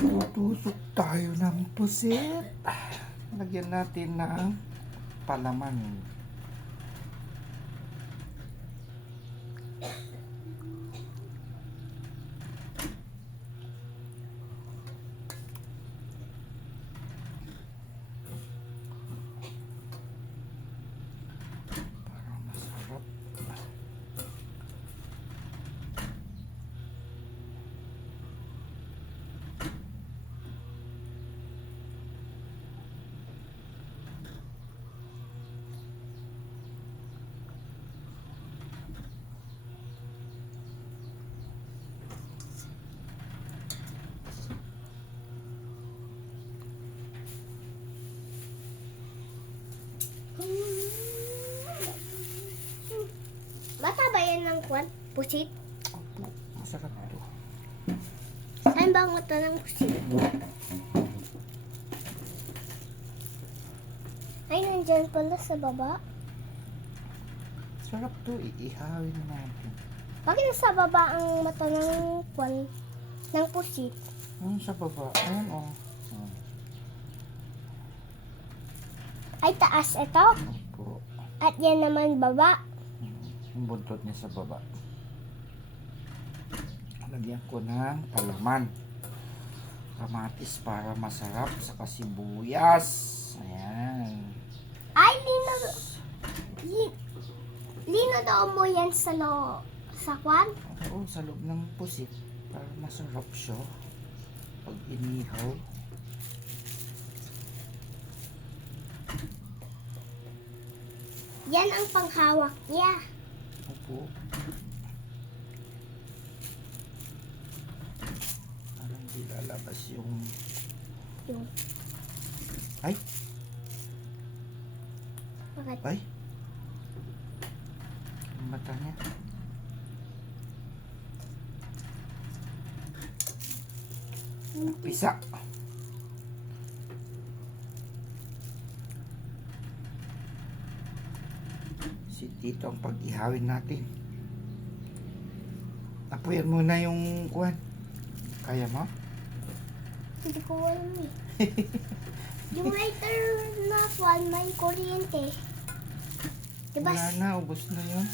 Magtutusok tayo ng pusit. Lagyan natin ng palaman. Para masarap. Bata ba yan ng kwan? Pusit? Opo, masarap to. Saan ba ang mata ng pusit? Ay, nandyan pala sa baba. Sarap to, iihawin natin. Bakit nasa baba ang mata ng kwan? Ng pusit? Ayun sa baba, ayun oh. Ay, taas ito. Opo. At yan naman baba. Yung buntot niya sa baba. Lagyan ko ng palaman. Kamatis para masarap sa sibuyas. Ayan. Ay, lino daw mo yan sa kwan? Oo, sa loob ng pusit. Para masarap siya. Pag inihaw. Yan ang panghawak niya. Opo. Parang di lalabas yung... Yung, Ay! bakit? Ay! Ang mata niya. Pisa! Si Tito ang pag-ihawin natin. Apuyan mo na yung kuwan. Kaya mo? Hindi ko alam eh. Yung lighter na kwan, may kuryente. Diba Wala na, ubos na yun.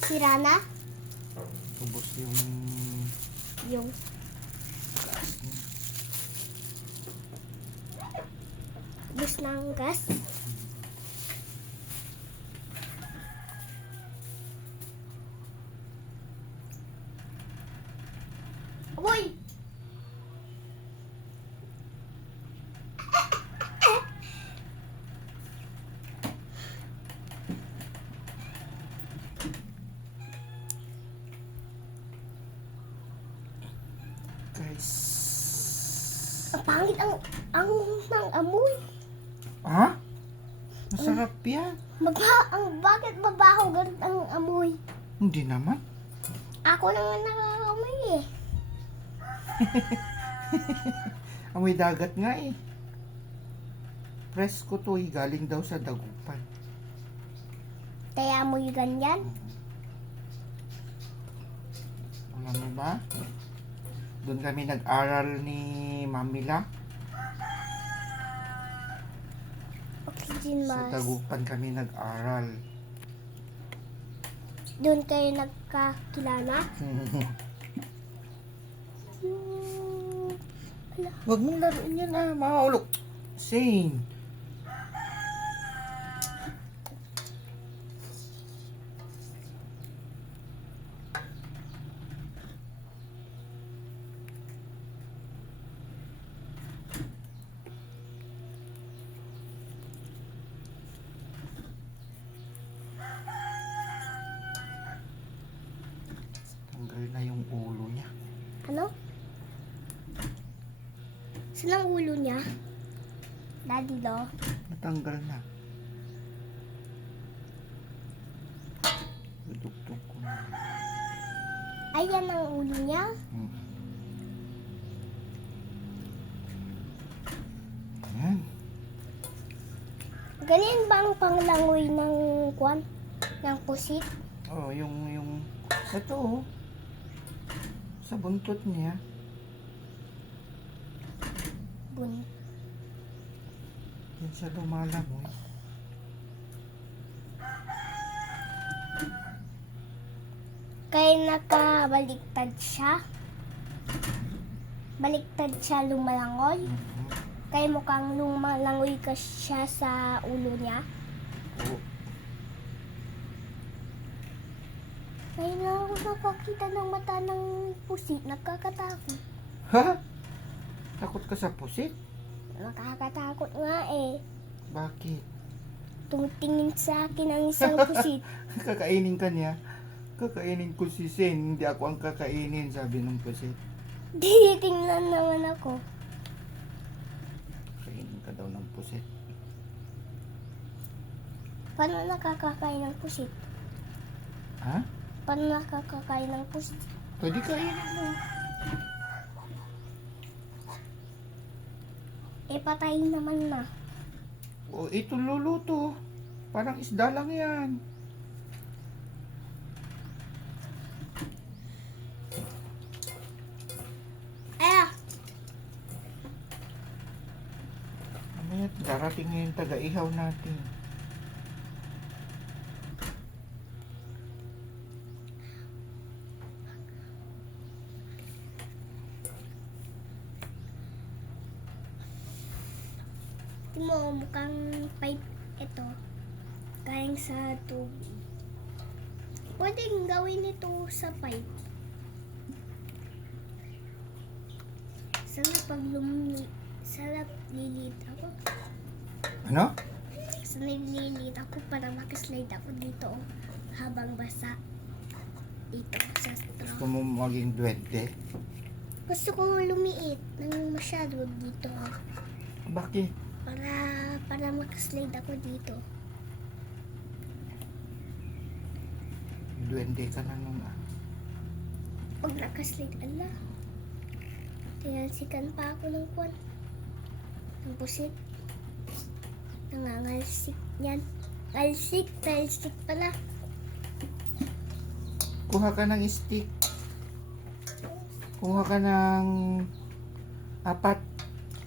sira na? Ubos yung Yung gas niya. bus ng gas. Uy! Guys. Ang pangit ang ng amoy. Ha? Masarap yan. Bakit mabaho ganun ang amoy? Hindi naman. Ako naman nakakamoy eh. Amoy dagat nga eh. Presko to eh. Galing daw sa dagupan. Kaya amoy ganyan. Alam mo ba? Doon kami nag-aral ni Mamila. Oxygen Sa mask. dagupan kami nag-aral. Doon kayo nagkakilala? Ala. Huwag mong laruin yan ah. Maulok. Sane. Tanggal na yung ulo niya. Ano? Saan ang ulo niya? Daddy do. Natanggal na. Dudugtog ko na. Ayan ang ulo niya. Ayan. Ganyan ba ang panglangoy ng kwan? Ng pusit? Oh, yung ito oh. Sa buntot niya. Bun. Yan siya lumalangoy. Kaya nakabaliktad siya. Baliktad siya lumalangoy. Mhm. Kaya mukhang lumalangoy ka siya sa ulo niya. Oo. Kaya na ako nakakita ng mata ng pusi. Nakakatakot. Ha? Takot ka sa pusit? Nakakatakot nga eh. Bakit? Tungtingin sa akin ang isang pusit. Kakainin ka niya. Kakainin ko si Sen. Hindi ako ang kakainin, sabi ng pusit. Tinitingnan naman ako. Kainin ka daw ng pusit. Paano nakakakain ng pusit? Ha? Paano nakakakain ng pusit? Pwede kainin mo. Eh, patayin naman na. O, ito luluto. Parang isda lang yan. Ah! Mamaya, darating na yung taga-ihaw natin. Tingnan mo, mukhang pipe ito. Galing sa tubig. Pwedeng gawin ito sa pipe. Sarap lilit ako. Ano? Sa naglilit ako para makaslide ako dito habang basa. Dito sa straw. Gusto mo maging duwende? Gusto ko lumiit ng masyado dito. Bakit? Para makaslide ako dito. Duwende ka na nung Pag nakaslide, ala. Tinalsikan pa ako ng kwan. Ng pusit. Nangangalsik yan. Talsik pala. Kuha ka ng stick. Kuha ka ng 4.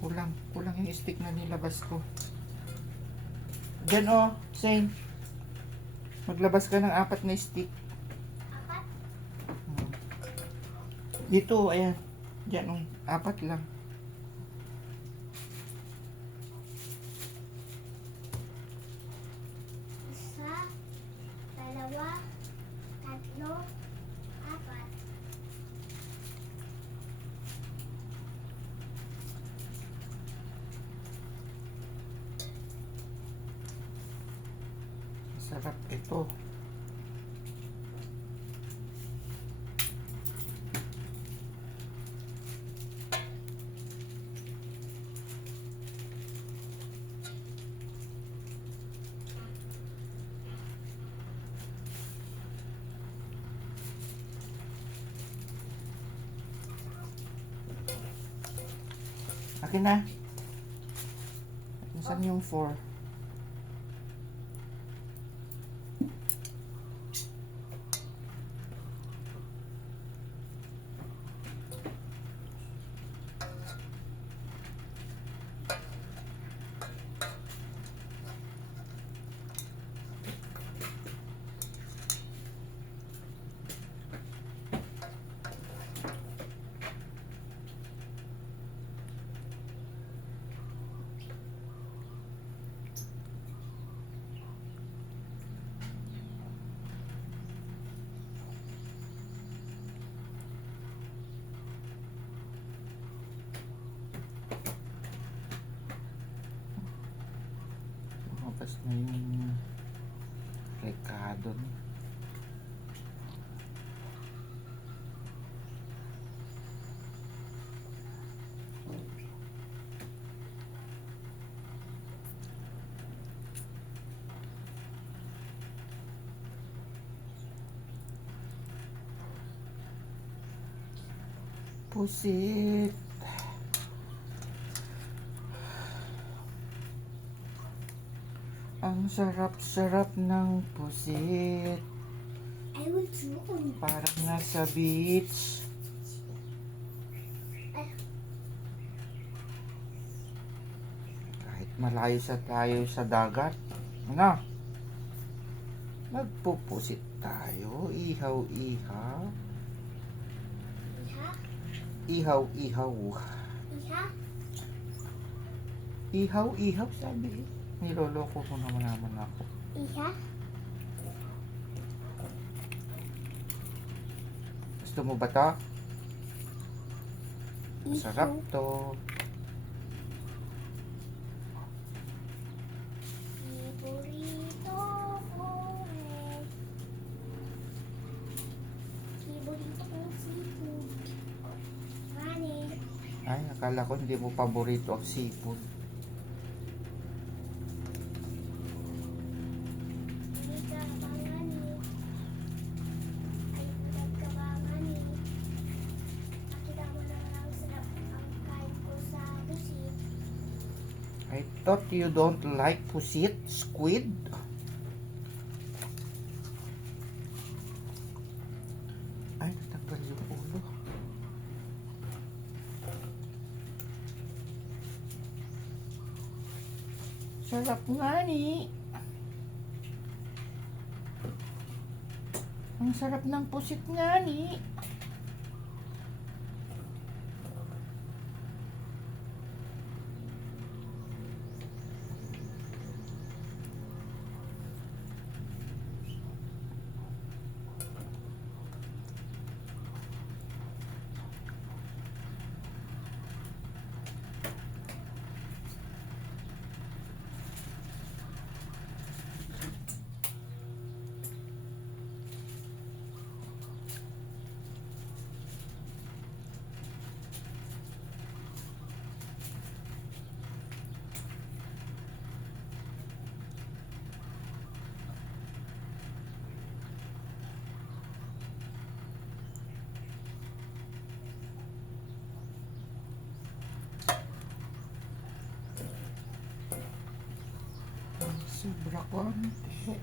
Kulang yung stick na nilabas ko. Diyan oh, Saint. Maglabas ka ng 4 na stick. Apat? Dito, ayan. Diyan oh, 4 lang. Isa, dalawa, tatlo, apat. Sarap ito. Akin na. Nasaan yung 4? Lumabas na yung rekado. Pusit. Ang sarap-sarap ng pusit. I will join. Parang nasa beach. malayo sa tayo sa dagat. Ano? Magpupusit tayo. Ihaw-ihaw. Iha? Ihaw-ihaw. Iha? Ihaw-ihaw sabi. Niloloko ko naman ako. Iha? Gusto mo ba to? Masarap Ihaw. to. Iburito ko eh. Iburito ko seafood. Mani. Ay, akala ko hindi mo paborito ang seafood. Hindi ka ba mani? Ay, bulag ka ba mani? Nakita mo na lang sarap ang kain ko sa busit. I thought you don't like pusit, squid. Ay, natanggal yung ulo. Sarap nga ni. Ang sarap ng pusit nga ni. Sobra konti.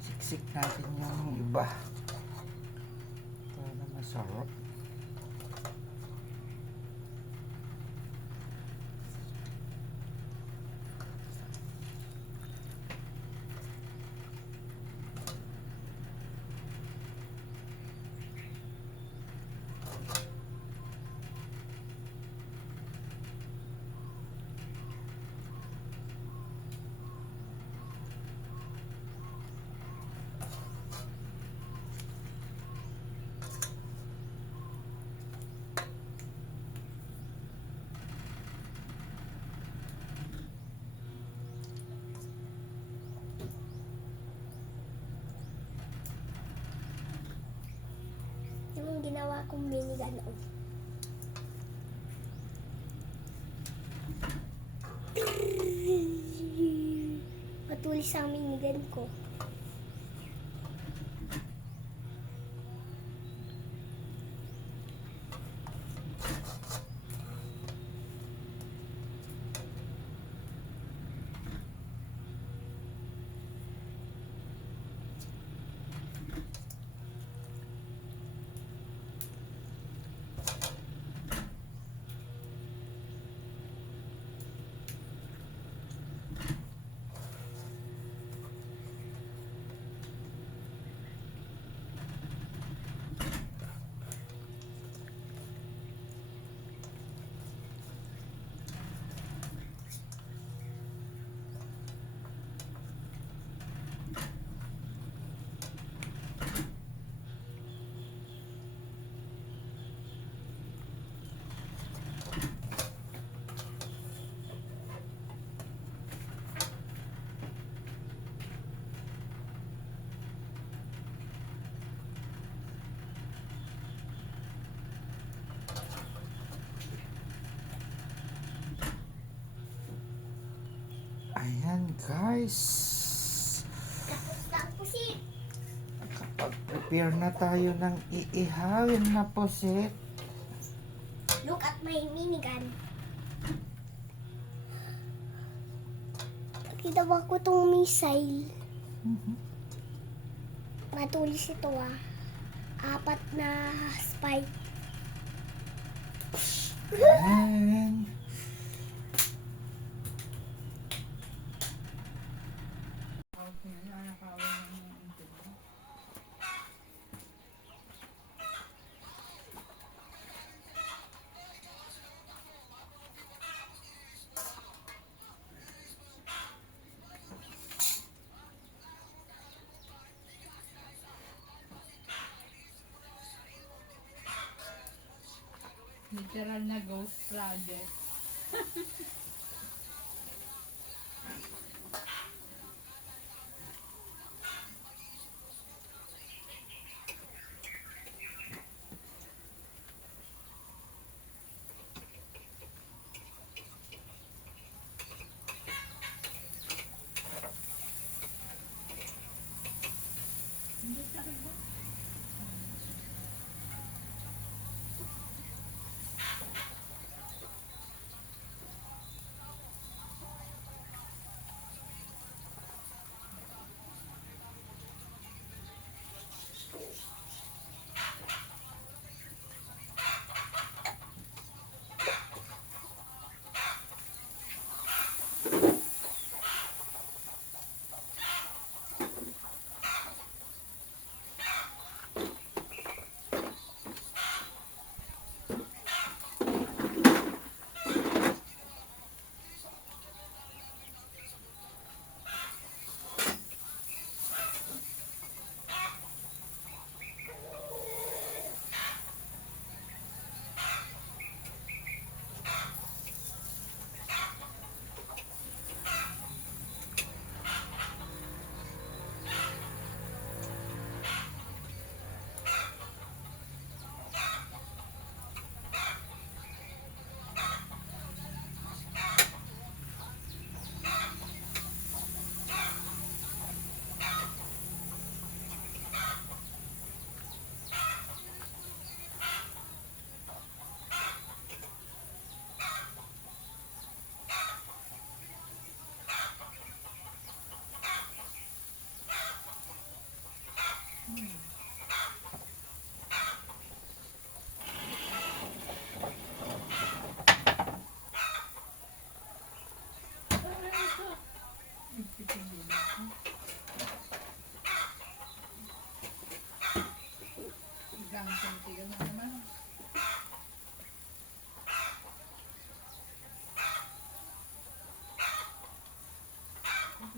Siksik natin yung iba para masarap. Yung ginawa kong minigan o. Matulis ang minigan ko. Nice! Tapos na ang pusit. Nakapag-prepare na tayo ng iihawin na pusit. Look at my minigun. Nakita ba ko itong missile? Matulis ito ah. 4 na spike. Yan. Literal na ghost project.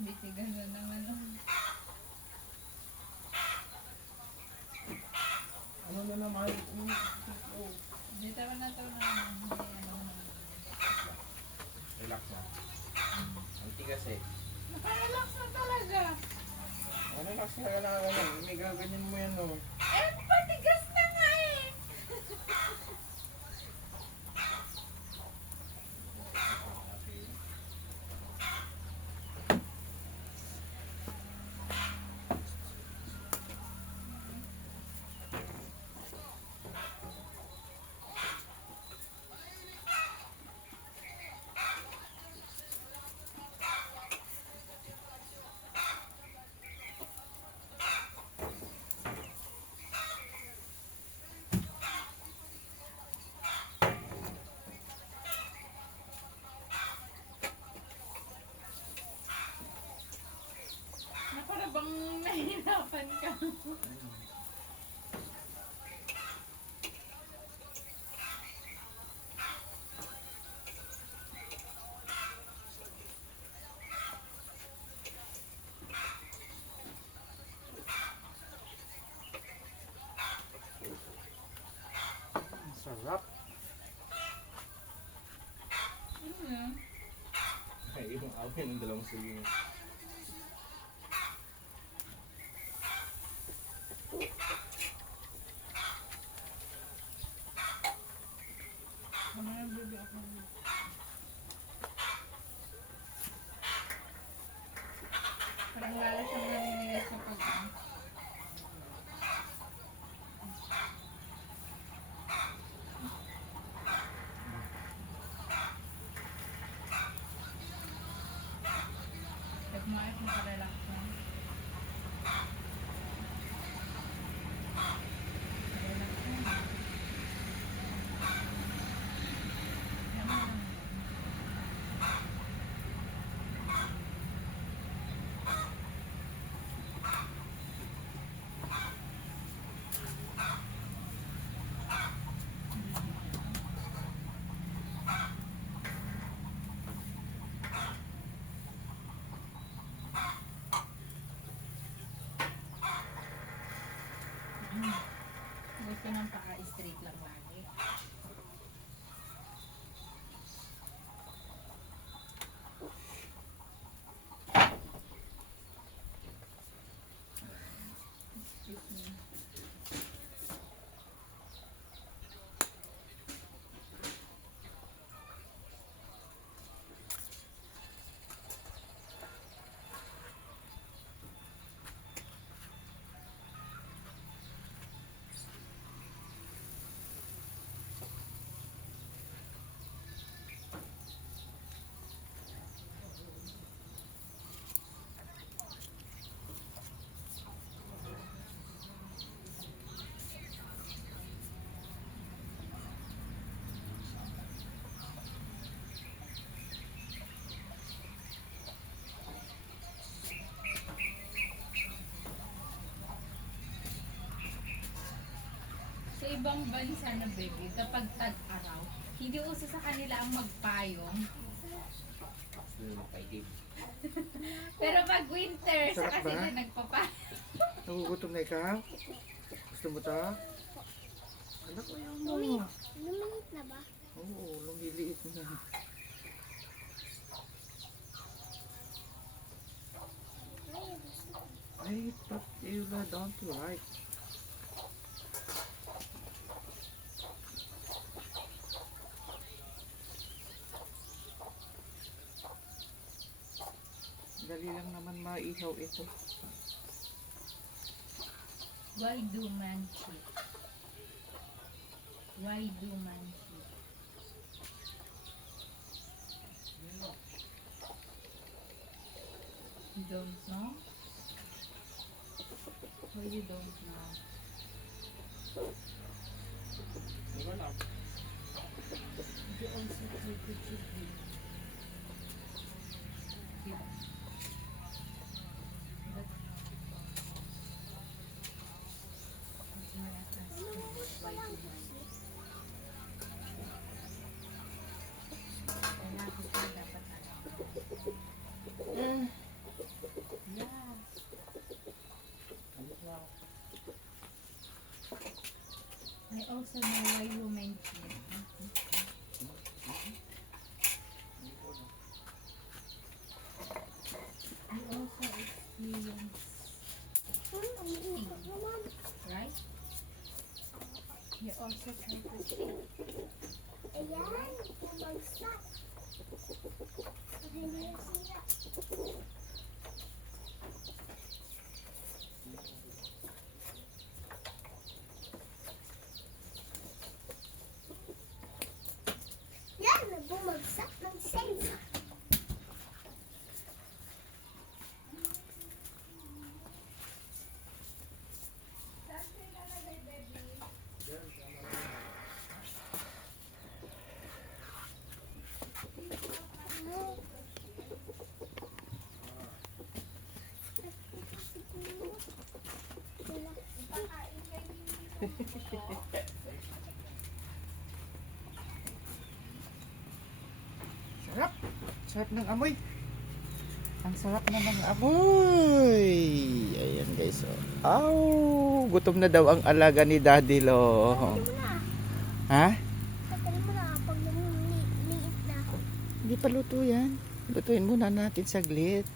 Bitigan na naman. Ano na naman? Dito ba na ito na Relax na. Ang tigas eh. nakarelax na talaga. Relax na lang. May gaganyan mo yan oh. Eh, patigas na nga eh. Na para bang nahihirapan ka. Sarap. Ano yan? Ay, yung awin ng dalawang suyo. Mamaya baby ako. Parang lalo siyang naninigas sa pag pag maayos makarelax na. Relax na. Naman. Gusto ng paka-straight lang lagi. Excuse me. Sa ibang bansa na baby, kapag tag-araw, hindi uso sa kanila ang magpayong. Pero pag winter, sa Sarap kasi ba? na nagpapayong. Nagugutom na ikaw? Gusto mo ta? Anak ko yan mo. Lumiit na ba? Oo, lumiliit na. Ay, but you don't like. Dali lang naman maihaw ito. Why do man cheat? Why do man cheat? You don't know? Why you don't know? You also try to cheat me. Yeah. But it's not asking why do man cheat. Lalaki ka dapat alam. Yeah. I also know why women cheat. I also experience cheating, right? You also try to cheat. Ayan, bumagsak. Hindi na sila. Yan, bumagsak ng safe. Sarap! Sarap ng amoy! Ang sarap na ng amoy! Ayan guys. Oh. Aw! Gutom na daw ang alaga ni Daddy Lo. Tagal mo na. Ha? Tagal mo na pag liit na. Hindi pa luto yan. Lutuin muna natin saglit.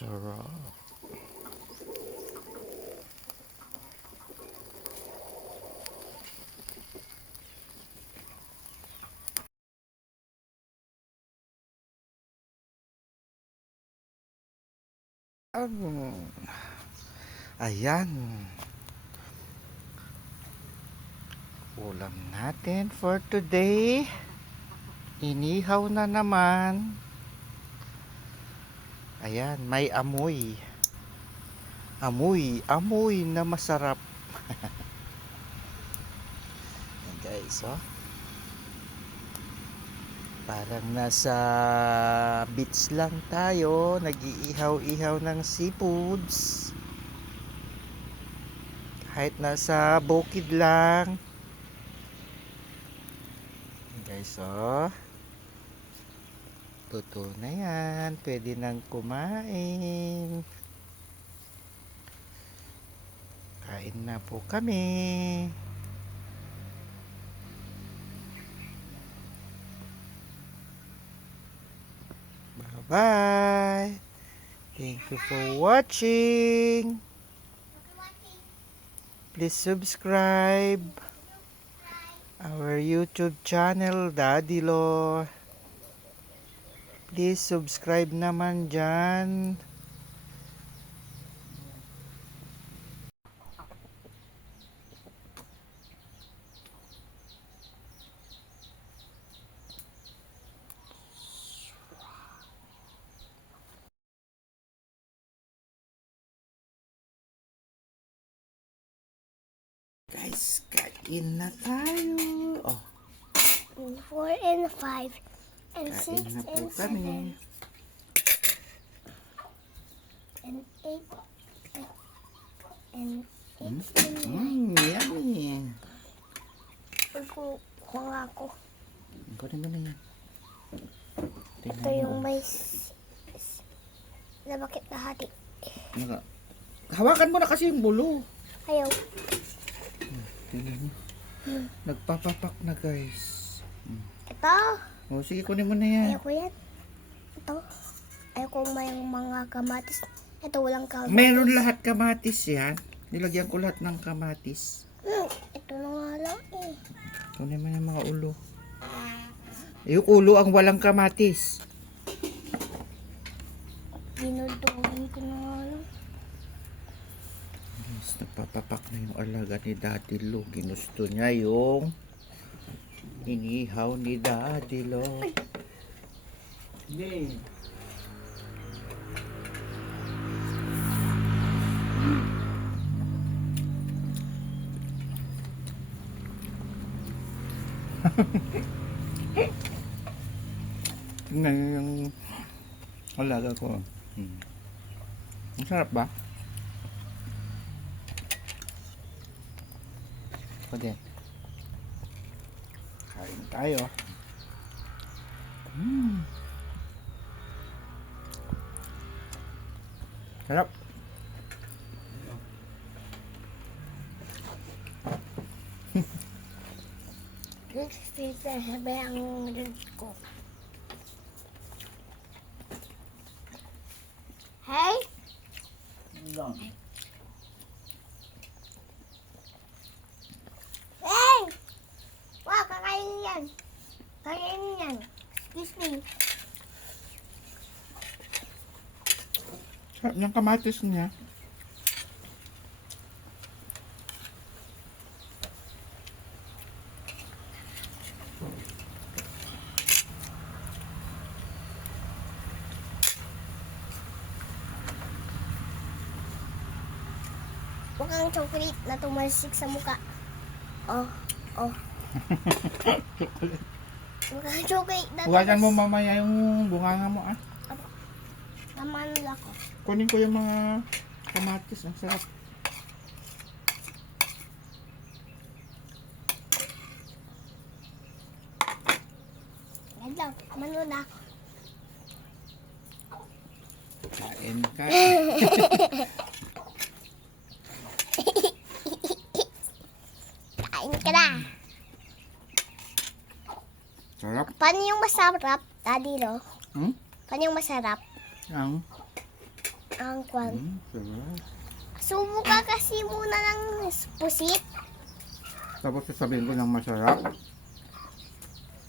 Sarap. Ayan. Ulam natin for today. Inihaw na naman. Ayan, may amoy. Amoy na masarap. Ayan guys, oh. Parang nasa beach lang tayo, nag-iihaw-ihaw ng seafoods. Kahit nasa bukid lang. Guys, oh. Luto na yan. Pwede nang kumain. Kain na po kami. Bye-bye. Thank you for watching. Please subscribe our YouTube channel, Daddy Lo. Please subscribe naman dyan. Guys, kain na tayo. Oh, 4 and 5 and kain 6 na po and kami. 7 and 8 and 8 and 9. Yummy. Kuha nga ako. Kunin mo na yan. Ito Tingnan yung mo. may na bakit nahati. Hawakan mo na kasi yung bulo. Ayaw. Tingnan mo. Nagpapapak na guys. Ito. O sige, kunin mo na yan. Ayaw ko yan. Ito. Ayaw ko may mga kamatis. Ito walang kamatis. Meron lahat kamatis yan. Nilagyan ko lahat ng kamatis. Ito na nga lang eh. Kunin mo yung mga ulo. Yung ulo ang walang kamatis. Dinudugin ko na nga lang. Guys, nagpapapak na yung alaga ni Daddy Lo. Ginusto niya yung inihaw ni Daddy Lo. Hindi. Tingnan niyo yung alaga ko. Ang sarap ba? Ako din. Kain tayo. Sarap. Nag-spita sabi ang rin ko. Hey! Hey! Wow, kakainin yan. Kakainin yan. Excuse me. Sarap ng kamatis niya. Mukhang chocolate na tumalsik sa mukha. Oh, oh. Mukhang chocolate na Huwagan mo mamaya yung bunganga mo ah. Naman ako. Kunin ko yung mga kamatis. Ang sarap. Yan lang. Manuna ako. Kain ka. Kain ka na. Sarap. Paano yung masarap, Daddy Lo? Hmm? Paano yung masarap? Ang Ang kwan. sarap. Subo ka kasi muna ng pusit. Tapos sasabihin ko ng masarap.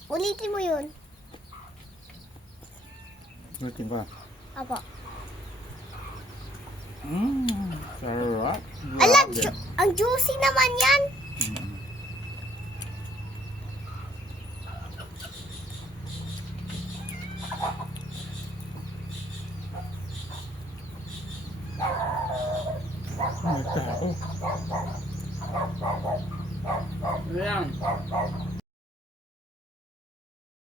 Ulitin mo yun. Ulitin ko. Apo. Sarap. Alam, Grabe. ang juicy naman yan. Mm. May tao. Ayan.